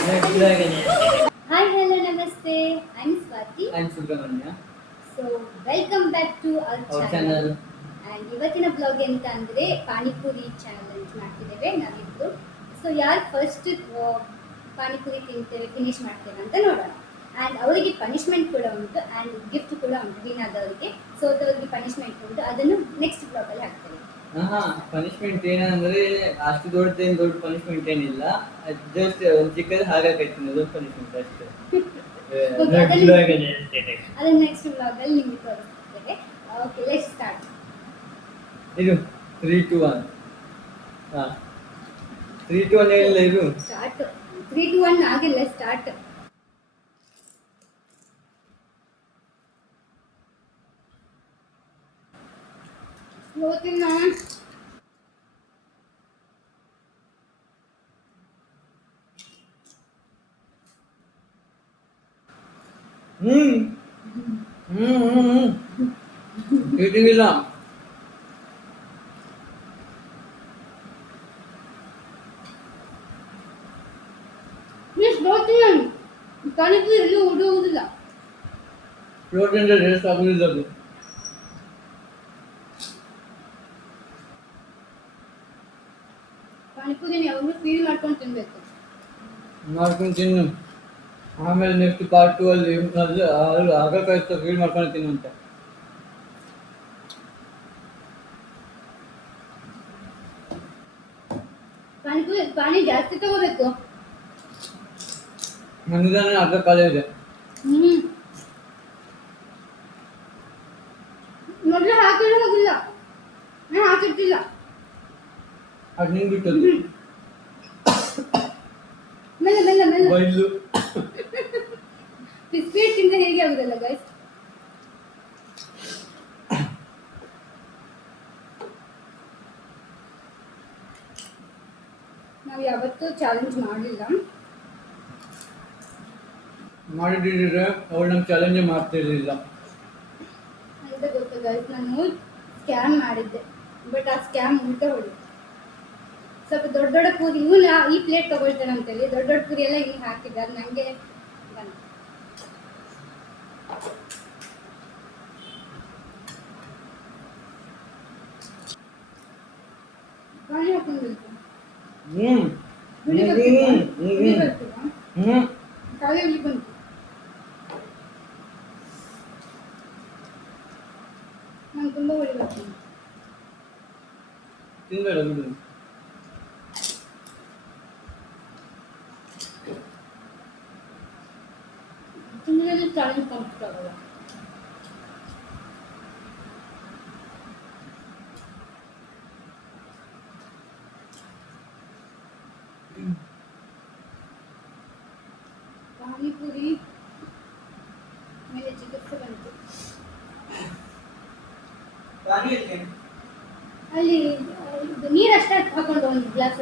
Hi, hello, namaste. I'm Swati. I'm Subramanya. So, welcome back to our Our channel. channel. And ಇವತ್ತಿನ blog ಎಂತ ಅಂದರೆ panipuri challenge ಮಾಡ್ತಿದ್ದೇವೆ ನಾವಿಬ್ರು. So ಯಾರು first panipuri ತಿಂತೇವೆ ಫಿನಿಶ್ ಮಾಡ್ತೇವೆ ಅಂತ ನೋಡೋಣ. ಆ್ಯಂಡ್ ಅವರಿಗೆ ಪನಿಷ್ಮೆಂಟ್ ಕೂಡ ಉಂಟು ಆ್ಯಂಡ್ ಗಿಫ್ಟ್ ಕೂಡ ಉಂಟು ವಿನ್ ಆದವರಿಗೆ. ಸೋತವರಿಗೆ ಪನಿಷ್ಮೆಂಟ್ ಉಂಟು, ಅದನ್ನು ನೆಕ್ಸ್ಟ್ ಬ್ಲಾಗಲ್ಲಿ ಹಾಕ್ತೇವೆ. ಪನಿಷ್ಮೆಂಟ್ ಏನಂದ್ರೆ ಅಷ್ಟು ದೊಡ್ಡ ಪನಿಷ್ಮೆಂಟ್ ಏನಿಲ್ಲ. ಜಸ್ಟ್ ಒಂದು ಚಿಕ್ಕದು ಹಾಗಾಕೈತಿ ಅದೊಂದು ಪನಿಷ್ಮೆಂಟ್ ಅಷ್ಟೇ. ಅದನ್ನು ನೆಕ್ಸ್ಟ್ ಬ್ಲಾಗಲ್ಲಿ ನಿಮಗೆ ತೋರಿಸ್ತೇವೆ. Okay, let's start. ಇದು 3 2 1. 3 2 1 ಏನಿಲ್ಲ ಇದು. ಸ್ಟಾರ್ಟ್. 3 2 1 ಆಗಿಲ್ಲ, ಸ್ಟಾರ್ಟ್. ಇವತ್ತಿನ ಕೇಳಿಲ್ಲ. ಪಾನಿಪುರಿ ಎಲ್ಲೂ ಉಡುವುದಿಲ್ಲ. ಪ್ರೋಟೀನ್ ರೇಸ್ ಆಗುದಿಲ್ಲ ಅದು. ಪಾನಿಪುರಿನ ಯಾವಾಗಲೂ ಫೀಲ್ ಮಾಡ್ಕೊಂಡು ತಿನ್ಬೇಕು. ಮಾಡ್ಕೊಂಡು ತಿನ್ನು, ಆಮೇಲೆ ನೆಕ್ಸ್ಟ್ ಪಾರ್ಟ್ 2 ಅಲ್ಲಿ ಆಗಕಾಯ್ತು ಫೀಲ್ ಮಾಡ್ಕೊಂಡು ತಿನ್ನು ಅಂತ. ಪಾನಿ ಜಾಸ್ತಿ ತಗೋಬೇಕು. ನನಗೆ ಅರ್ಧ ಕಾಲೇ ಇದೆ. ಮೊದಲು ಹಾಕಿದ್ರೆ ಹೋಗಿಲ್ಲ, ನಾನು ಹಾಕಿರ್ತಿಲ್ಲ. ಅದು ನಿಂಗೆ ಬಿಟ್ಟದ್ದು. ಮೆಲ್ಲ ಮೆಲ್ಲ ಮೆಲ್ಲ. ಬೈಲು ಬಿಸ್ಕೆಟ್ ತಿಂದ್ರೆ ಹೇಗೆ ಆಗುದಲ್ಲ ಗೈಸ್. ನಾವು ಯಾವತ್ತೂ ಚಾಲೆಂಜ್ ಮಾಡಲಿಲ್ಲ. ಮಾಡಿದ್ರೆ ಅವಳು ನಮ್ಮ ಚಾಲೆಂಜ್ ಮಾಡ್ತಿರ್ಲಿಲ್ಲ ಅಂತ ಗೊತ್ತು ಗೈಸ್. ನಾನು ಸ್ಕ್ಯಾಮ್ ಮಾಡಿದ್ದೆ, ಬಟ್ ಆ ಸ್ಕ್ಯಾಮ್ ಉಲ್ಟಾ ಹೊಡಿ. ಸ್ವಲ್ಪ ದೊಡ್ಡ ದೊಡ್ಡ ಪೂರಿ ಇವನು ಈ ಪ್ಲೇಟ್ ತಗೊಳ್ತಾನೆ ಅಂತೇಳಿ ದೊಡ್ಡ ದೊಡ್ಡ ಪೂರಿ ಎಲ್ಲ ಹಿಂಗೆ ಹಾಕಿದ್ದೆ. ಅದು ನನಗೆ ಬಂತು. ಪಾನಿ ಹಾಕೊಂಡ್ಬೇಕು. ಕಾಲೇ ಇಲ್ಲಿ ಬಂತು. ನಾನು ತುಂಬ ಹೊಡಿ ಬರ್ತೀನಿ. ತಿನ್ಬೇಡ ಬಿಡು. ತಿಂಗಳಲ್ಲಿ ಚಾಲೆಂಜ್ ಕಂಪ್ಲೀಟ್ ಆಗಲ್ಲ. ಪಾನಿಪುರಿ ಮೇಲೆ ಚಿಕಿತ್ಸೆ ಬಂತು. ಅಲ್ಲಿ ನೀರಷ್ಟೇ ಹಾಕೊಂಡು ಒಂದು ಗ್ಲಾಸ್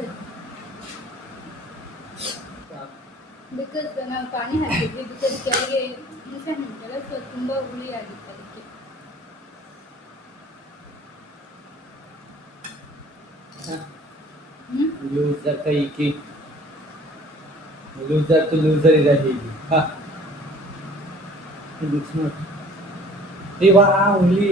ಬಿಕಾಸ್ ನಾವು ಪಾನಿ ಹಾಕಿದ್ವಿ. ಬಿಕಾಸ್ ಕೆಳಗೆ ಇನ್ಫೆಂಟ್ ಉಂಟಲ್ಲ, ಸೊ ತುಂಬ ಹುಳಿ ಆಗಿತ್ತು ಅದಕ್ಕೆ. ಲೂಸರ್ ಕೈಕಿ ಲೂಸರ್ ಟು ಲೂಸರ್ ಇದೆ ಹೀಗೆ. ವಾ ಹುಲಿ.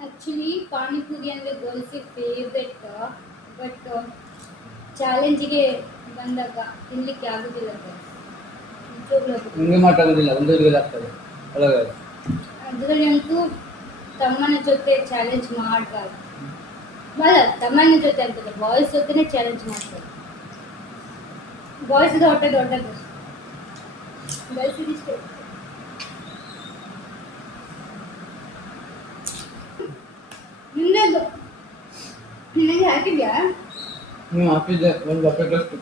ಆ್ಯಕ್ಚುಲಿ ಪಾನಿಪುರಿ ಅಂದರೆ ಗರ್ಲ್ಸಿಗೆ ಫೇವ್ರೆಟ್, ಬಟ್ ಚಾಲೆಂಜಿಗೆ ಬಂದಾಗ ತಿನ್ನಲಿಕ್ಕೆ ಆಗೋದಿಲ್ಲ. ಹಿಂಗೆ ಮಾತಾಗೋದಿಲ್ಲ, ಒಂದು ಆಗ್ತದೆ ಒಳಗೆ. ಅದರಲ್ಲಿ ಅಂತೂ ತಮ್ಮನ ಜೊತೆ ಚಾಲೆಂಜ್ ಮಾಡಬಾರ್ದು. ಅಲ್ಲ, ತಮ್ಮನ ಜೊತೆ ಅಂತಲ್ಲ, ಬಾಯ್ಸ್ ಜೊತೆನೇ ಚಾಲೆಂಜ್ ಮಾಡ್ತಾರೆ. ಬಾಯ್ಸ್ ಹೊಟ್ಟೆ ದೊಡ್ಡದು, ಗರ್ಲ್ಸಿಗೆ ಇಷ್ಟೇ. ನಿನ್ನದು ನಿನಗೆ ಹಾಕಿದ್ಯಾ? ಹಾಕಿದ್ದೆ ಒಂದು ಬಕೆಟಷ್ಟು.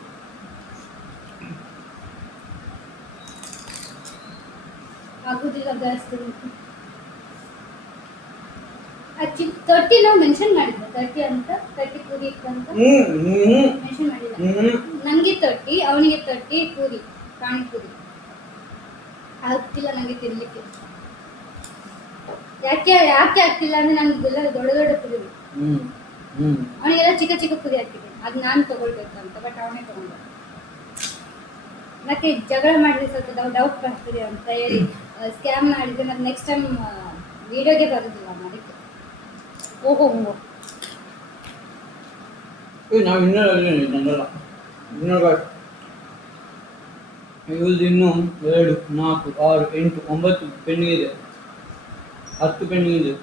ಆಗುದಿಲ್ಲ ಜಾಸ್ತಿ. ಆಕ್ಚುಲಿ 30 ನಾವು ಮೆನ್ಷನ್ ಮಾಡಿದ್ದೆ, 30 ಅಂತ, 30 ಪೂರಿ ಇತ್ತು ಅಂತ ಮೆನ್ಷನ್ ಮಾಡಿಲ್ಲ. ನನಗೆ 30, ಅವನಿಗೆ 30 ಪೂರಿ, ಪಾನಿಪುರಿ. ಆಗ್ತಿಲ್ಲ ನನಗೆ ತಿನ್ನಲಿಕ್ಕೆ. ಯಾಕೆ ಆಗ್ತಿಲ್ಲ ಅಂದ್ರೆ ನನಗೆಲ್ಲ ದೊಡ್ಡ ದೊಡ್ಡ ಪುರಿ ಬೇಕು. ಹ್ಮ್ ಹ್ಮ್ ಅವನಿಗೆಲ್ಲ ಚಿಕ್ಕ ಚಿಕ್ಕ ಪುರಿ ಹಾಕಿದೆ, ಅದು ನಾನು ತಗೊಳ್ಬೇಕು ಅಂತ, ಬಟ್ ಅವನೇ ತಗೊಂಡ. ಮತ್ತೆ ಜಗಳ ಮಾಡಿದ್ರೆ ಸ್ವಲ್ಪ ಡೌಟ್ ಬರ್ತದೆ ಅಂತ ಹೇಳಿ ಸ್ಕ್ಯಾಮ್ ಮಾಡಿದ್ರೆ ಮತ್ತೆ ನೆಕ್ಸ್ಟ್ ಟೈಮ್ ವಿಡಿಯೋಗೆ ಬರೋದಿಲ್ಲ ಅದಕ್ಕೆ. ಓಹೋ ನಾವು ಇನ್ನೂರಲ್ಲ ಇವ್ರದ್ದು ಇನ್ನೂ 2, 4, 6, 8, 9 ಪೆಂಡಿಂಗ್ ಇದೆ, 10 ಪೆಂಡಿಂಗ್ ಇದೆ.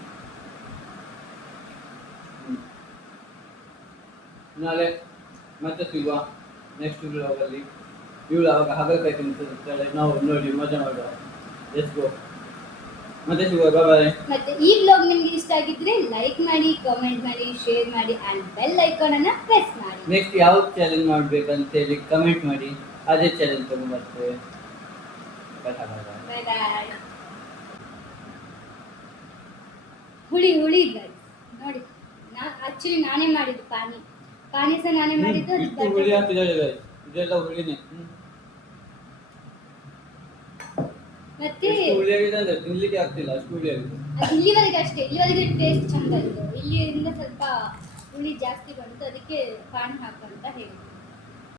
ನಾಳೆ ಮತ್ತೆ ಸಿಗುವ ನೆಕ್ಸ್ಟ್ ಬ್ಲಾಗಲ್ಲಿ. ಇವಳು ಅವಾಗ ಹಾಗಲಕಾಯಿ ತಿಂತಿರ್ತಾಳೆ, ನಾವು ನೋಡಿ ಮಜಾ ಮಾಡುವ. Let's go. ಮತ್ತೆ ಸಿಗುವ, ಬಾಯ್. ಮತ್ತೆ ಈ ವ್ಲಾಗ್ ನಿಮ್ಗೆ ಇಷ್ಟ ಆಗಿದ್ರೆ ಲೈಕ್ ಮಾಡಿ, ಕಾಮೆಂಟ್ ಮಾಡಿ, ಶೇರ್ ಮಾಡಿ ಅಂಡ್ ಬೆಲ್ ಐಕಾನ್ ಅನ್ನ ಪ್ರೆಸ್ ಮಾಡಿ. ನೆಕ್ಸ್ಟ್ ಯಾವ ಚಾಲೆಂಜ್ ಮಾಡ್ಬೇಕಂತ ಹೇಳಿ ಕಮೆಂಟ್ ಮಾಡಿ, ಅದೇ ಚಾಲೆಂಜ್ ತಗೊಂಡ್ಬರ್ತೇವೆ. ಬಾಯ್ ಬಾಯ್. ಹುಳಿ guys. ನೋಡಿ ಆಕ್ಚುಲಿ ನಾನೇ ಮಾಡಿದ್ದು ಪಾನಿ ಸಹ ನಾನೇ ಮಾಡಿದ್ದು. ಇಷ್ಟು ಹುಳಿ ಆಗ್ತಿದೆ guys, ಇದೆಲ್ಲ ಹುಳಿನೇ. ಮತ್ತೆ ಹುಳಿ ಆಗಿದೆ ಅಂದ್ರೆ ತಿನ್ಲಿಕ್ಕೆ ಆಗ್ತಿಲ್ಲ, ಅಷ್ಟು ಹುಳಿ ಆಗಿದೆ. ಇಲ್ಲಿವರೆಗೆ ಅಷ್ಟೇ, ಇಲ್ಲಿವರೆಗೆ ಟೇಸ್ಟ್ ಚಂದ ಇದೆ. ಇಲ್ಲಿಂದ ಸ್ವಲ್ಪ ಹುಳಿ ಜಾಸ್ತಿ ಬಂತು, ಅದಕ್ಕೆ ಪಾನಿ ಹಾಕಂತ ಹೇಳಿದ್ರು.